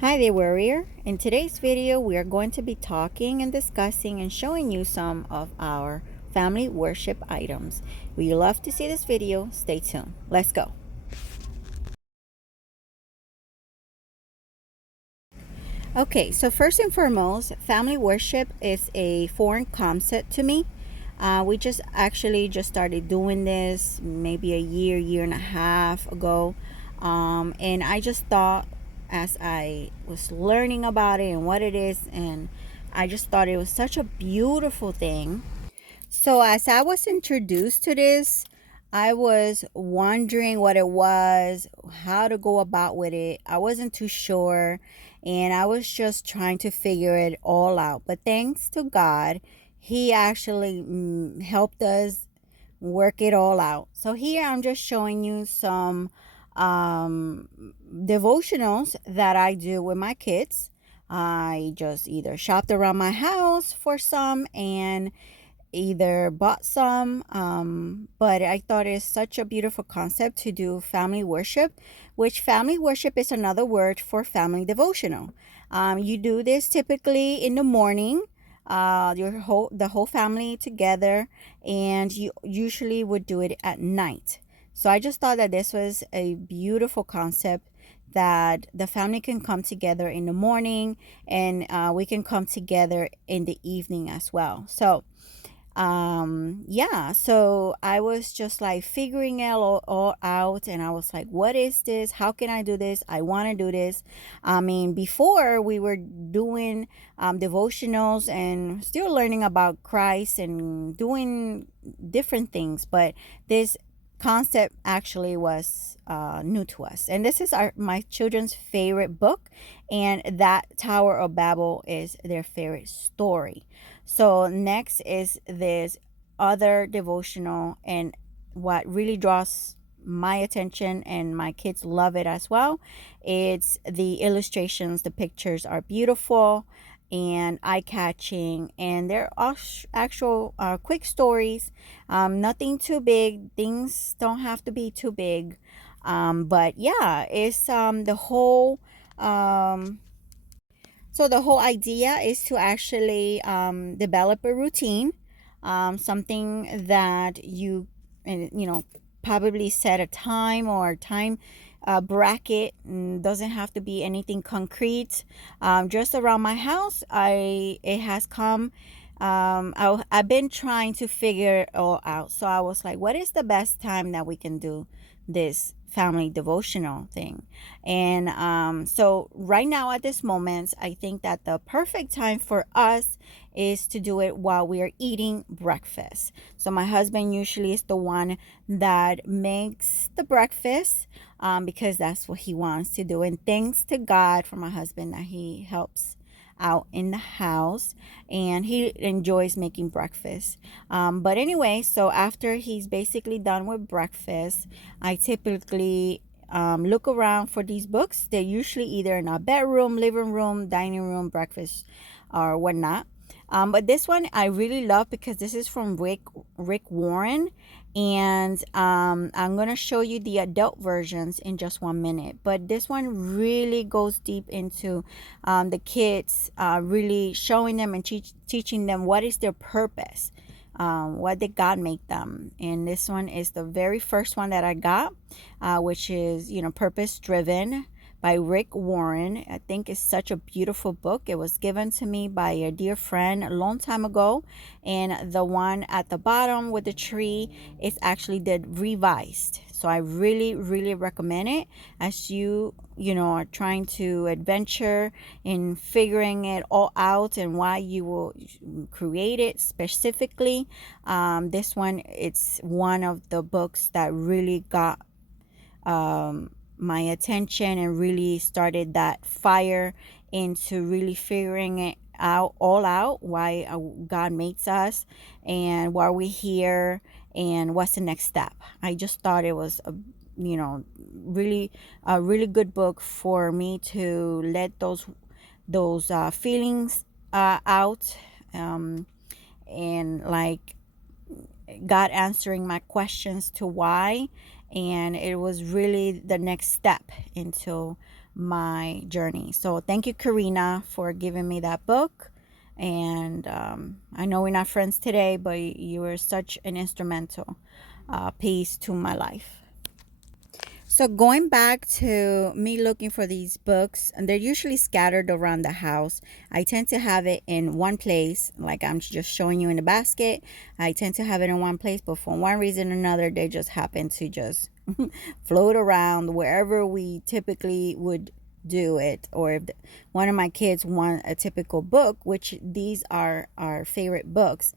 Hi there, warrior. In today's video, we are going to be talking and discussing and showing you some of our family worship items. Would you love to see this video? Stay tuned. Let's go. Okay, so first and foremost, family worship is a foreign concept to me. We just actually just started doing this maybe a year and a half ago. And I just thought as I was learning about it and what it is, and I just thought it was such a beautiful thing. So as I was introduced to this, I was wondering what it was, how to go about with it. I wasn't too sure, and I was just trying to figure it all out. But thanks to God, He actually helped us work it all out. So here I'm just showing you some um, devotionals that I do with my kids. I just either shopped around my house for some and either bought some, but I thought it's such a beautiful concept to do family worship, which family worship is another word for family devotional. You do this typically in the morning, the whole family together, and you usually would do it at night. So I just thought that this was a beautiful concept, that the family can come together in the morning, and we can come together in the evening as well. So yeah, so I was just like figuring it all out, and I was like, what is this? How can I do this? I want to do this. I mean, before we were doing devotionals and still learning about Christ and doing different things, but this concept actually was new to us. And this is my children's favorite book, and that Tower of Babel is their favorite story. So next is this other devotional, and what really draws my attention, and my kids love it as well. It's the illustrations. The pictures are beautiful and eye-catching, and they're actual quick stories. Nothing too big. Things don't have to be too big. But yeah, it's the whole so the whole idea is to actually develop a routine, something that probably set a time or time bracket. Doesn't have to be anything concrete. Just around my house, I it has come. I've been trying to figure it all out. So I was like, what is the best time that we can do this family devotional thing? And so, right now, at this moment, I think that the perfect time for us is to do it while we are eating breakfast. So, my husband usually is the one that makes the breakfast, because that's what he wants to do. And thanks to God for my husband that he helps out in the house, and he enjoys making breakfast. But anyway, so after he's basically done with breakfast, I typically look around for these books. They're usually either in our bedroom, living room, dining room, breakfast, or whatnot. But this one I really love because this is from Rick Warren, and I'm gonna show you the adult versions in just 1 minute. But this one really goes deep into the kids, really showing them and teaching them what is their purpose. What did God make them? And this one is the very first one that I got, which is, Purpose Driven by Rick Warren. I think it's such a beautiful book. It was given to me by a dear friend a long time ago. And the one at the bottom with the tree is actually the revised. So I really, really recommend it as are trying to adventure in figuring it all out and why you will create it specifically. This one, it's one of the books that really got my attention and really started that fire into really figuring it out all out, why God makes us and why we're here and what's the next step. I just thought it was really a really good book for me to let those feelings out, and like God answering my questions to why. And it was really the next step into my journey. So thank you, Karina, for giving me that book. And I know we're not friends today, but you were such an instrumental piece to my life. So going back to me looking for these books, and they're usually scattered around the house. I tend to have it in one place, like I'm just showing you in the basket. I tend to have it in one place, but for one reason or another, they just happen to just float around wherever we typically would do it. Or if one of my kids want a typical book, which these are our favorite books,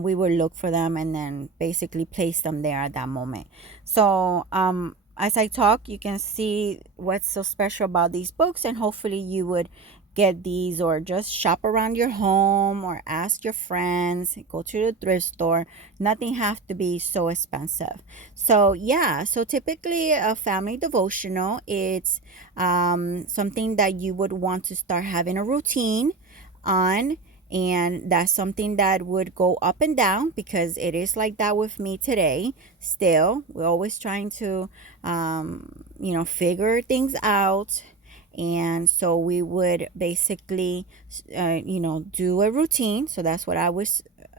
we would look for them and then basically place them there at that moment. So as I talk, you can see what's so special about these books, and hopefully you would get these or just shop around your home or ask your friends, go to the thrift store. Nothing have to be so expensive. So yeah, so typically a family devotional, it's something that you would want to start having a routine on, and that's something that would go up and down because it is like that with me today. Still, we're always trying to figure things out. And so we would basically do a routine. So that's what I would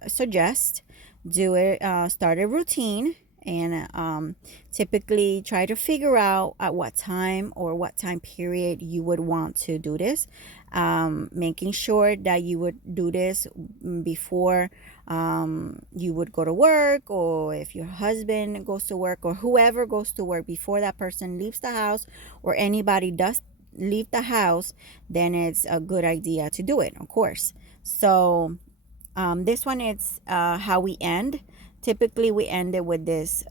suggest. Do it, start a routine, and typically try to figure out at what time or what time period you would want to do this. Making sure that you would do this before you would go to work, or if your husband goes to work, or whoever goes to work, before that person leaves the house, or anybody does leave the house, then it's a good idea to do it, of course. So this one is how we end. Typically, we end it with this.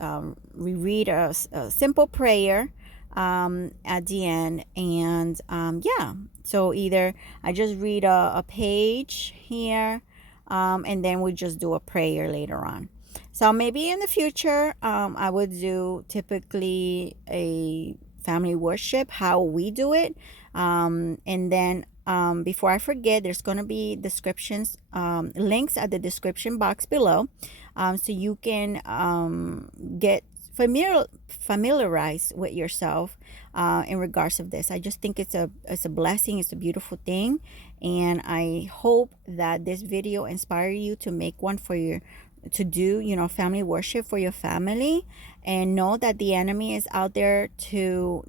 We read a simple prayer at the end, and yeah. So either I just read a page here, and then we just do a prayer later on. So maybe in the future, I would do typically a family worship, how we do it, and then before I forget, there's going to be descriptions, links at the description box below, so you can get familiarized with yourself in regards of this. I just think it's a blessing. It's a beautiful thing, and I hope that this video inspire you to make one for your to do family worship for your family, and know that the enemy is out there to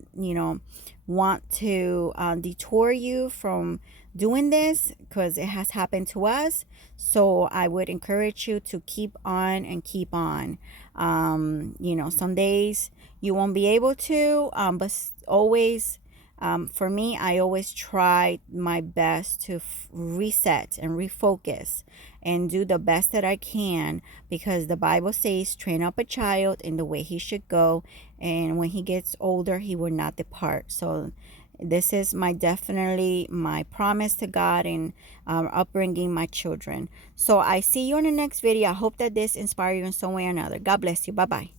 want to detour you from doing this, because it has happened to us. So I would encourage you to keep on and keep on. Some days you won't be able to, but always, for me, I always try my best to reset and refocus and do the best that I can, because the Bible says, train up a child in the way he should go, and when he gets older, he will not depart. So this is definitely my promise to God in upbringing my children. So I see you in the next video. I hope that this inspires you in some way or another. God bless you. Bye bye.